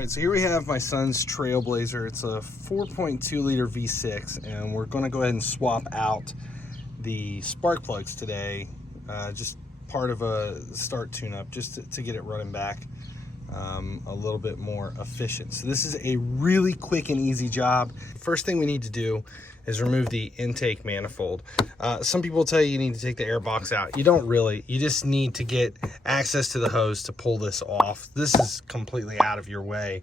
right, so here we have my son's Trailblazer. It's a 4.2 liter V6, and we're going to go ahead and swap out the spark plugs today. Just part of a start tune-up, just to get it running back a little bit more efficient. So this is a really quick and easy job. First thing we need to do is remove the intake manifold. Some people tell you need to take the air box out. You don't really. You just need to get access to the hose to pull this off. This is completely out of your way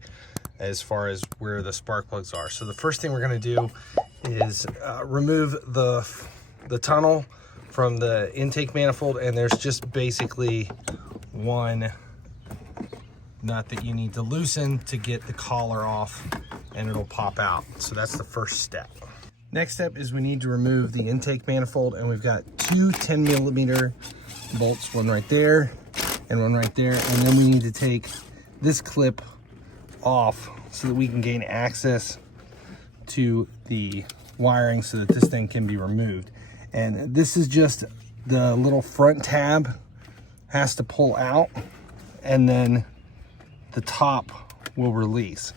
as far as where the spark plugs are. So the first thing we're going to do is remove the tunnel from the intake manifold, and there's just basically one nut that you need to loosen to get the collar off, and it'll pop out. So that's the first step. Next step is we need to remove the intake manifold, and we've got two 10mm bolts, one right there and one right there, and then we need to take this clip off so that we can gain access to the wiring so that this thing can be removed. And this is just the little front tab has to pull out, and then the top will release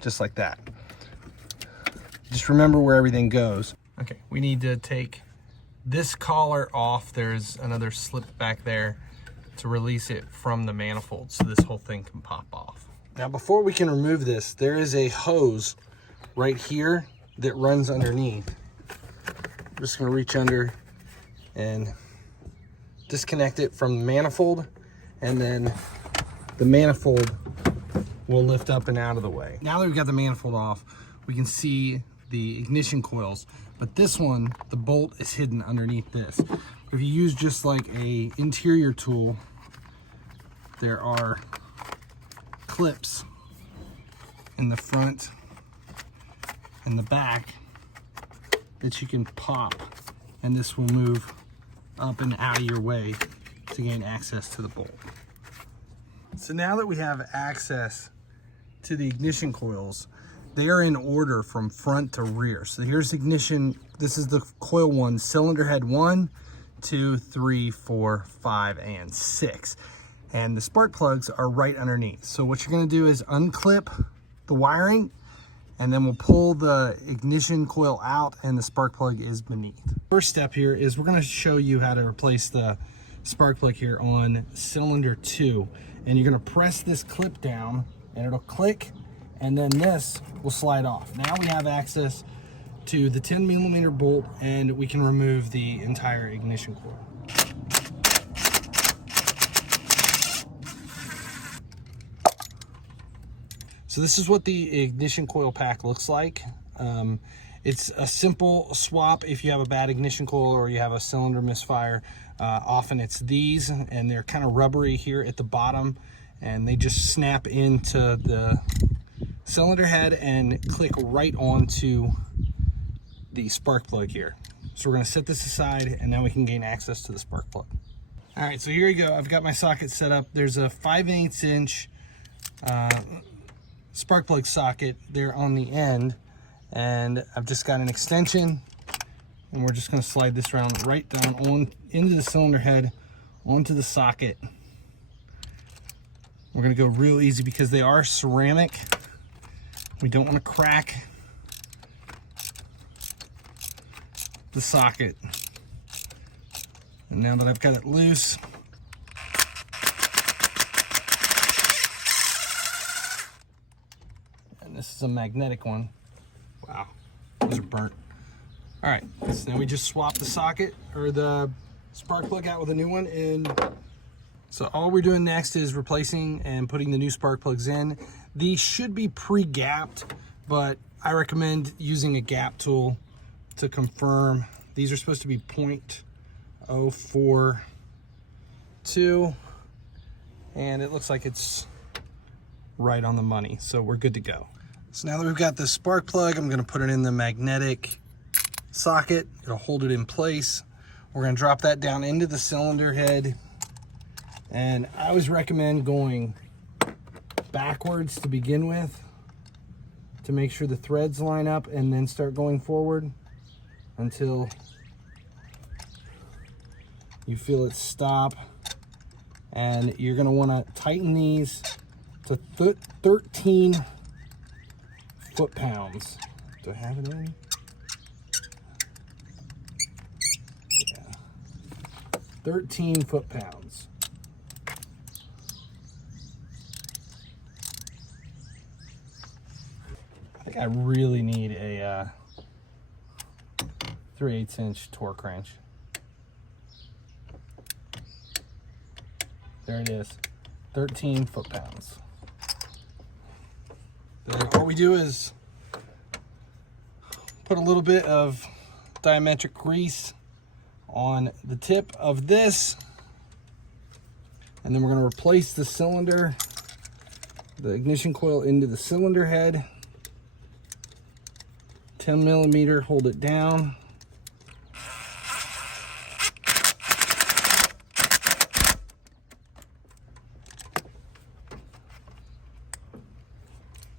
just like that. Just remember where everything goes. Okay, we need to take this collar off. There's another slip back there to release it from the manifold so this whole thing can pop off. Now before we can remove this, there is a hose right here that runs underneath. I'm just gonna reach under and disconnect it from the manifold, and then the manifold will lift up and out of the way. Now that we've got the manifold off, we can see the ignition coils, but this one, the bolt is hidden underneath this. If you use just like a interior tool, there are clips in the front and the back that you can pop, and this will move up and out of your way to gain access to the bolt. So now that we have access to the ignition coils, they are in order from front to rear. So here's ignition. This is the coil 1, cylinder head 1, 2, 3, 4, 5, and 6. And the spark plugs are right underneath. So what you're gonna do is unclip the wiring, and then we'll pull the ignition coil out, and the spark plug is beneath. First step here is we're gonna show you how to replace the spark plug here on cylinder 2. And you're gonna press this clip down, and it'll click, and then this will slide off. Now we have access to the 10mm bolt, and we can remove the entire ignition coil. So this is what the ignition coil pack looks like. It's a simple swap if you have a bad ignition coil or you have a cylinder misfire. Often it's these, and they're kind of rubbery here at the bottom, and they just snap into the cylinder head and click right onto the spark plug here. So we're gonna set this aside, and now we can gain access to the spark plug. All right, so here you go. I've got my socket set up. There's a 5/8 inch spark plug socket there on the end, and I've just got an extension, and we're just gonna slide this around right down on into the cylinder head, onto the socket. We're gonna go real easy because they are ceramic. We don't want to crack the socket. And now that I've got it loose, and this is a magnetic one. Wow, those are burnt. All right, so now we just swap the socket or the spark plug out with a new one, and so all we're doing next is replacing and putting the new spark plugs in. These should be pre-gapped, but I recommend using a gap tool to confirm. These are supposed to be 0.042, and it looks like it's right on the money, so we're good to go. So now that we've got the spark plug, I'm gonna put it in the magnetic socket. It'll hold it in place. We're gonna drop that down into the cylinder head, and I always recommend going backwards to begin with to make sure the threads line up, and then start going forward until you feel it stop. And you're going to want to tighten these It's a 13 foot-pounds. Do I have it in? Yeah. 13 foot-pounds. I think I really need a 3/8 inch torque wrench. There it is, 13 foot-pounds. What we do is put a little bit of diametric grease on the tip of this, and then we're going to replace the cylinder, the ignition coil into the cylinder head. 10 millimeter, hold it down.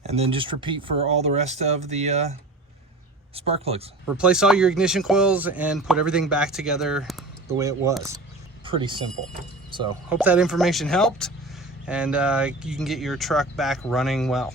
And then just repeat for all the rest of the spark plugs. Replace all your ignition coils and put everything back together the way it was. Pretty simple. So hope that information helped, and you can get your truck back running well.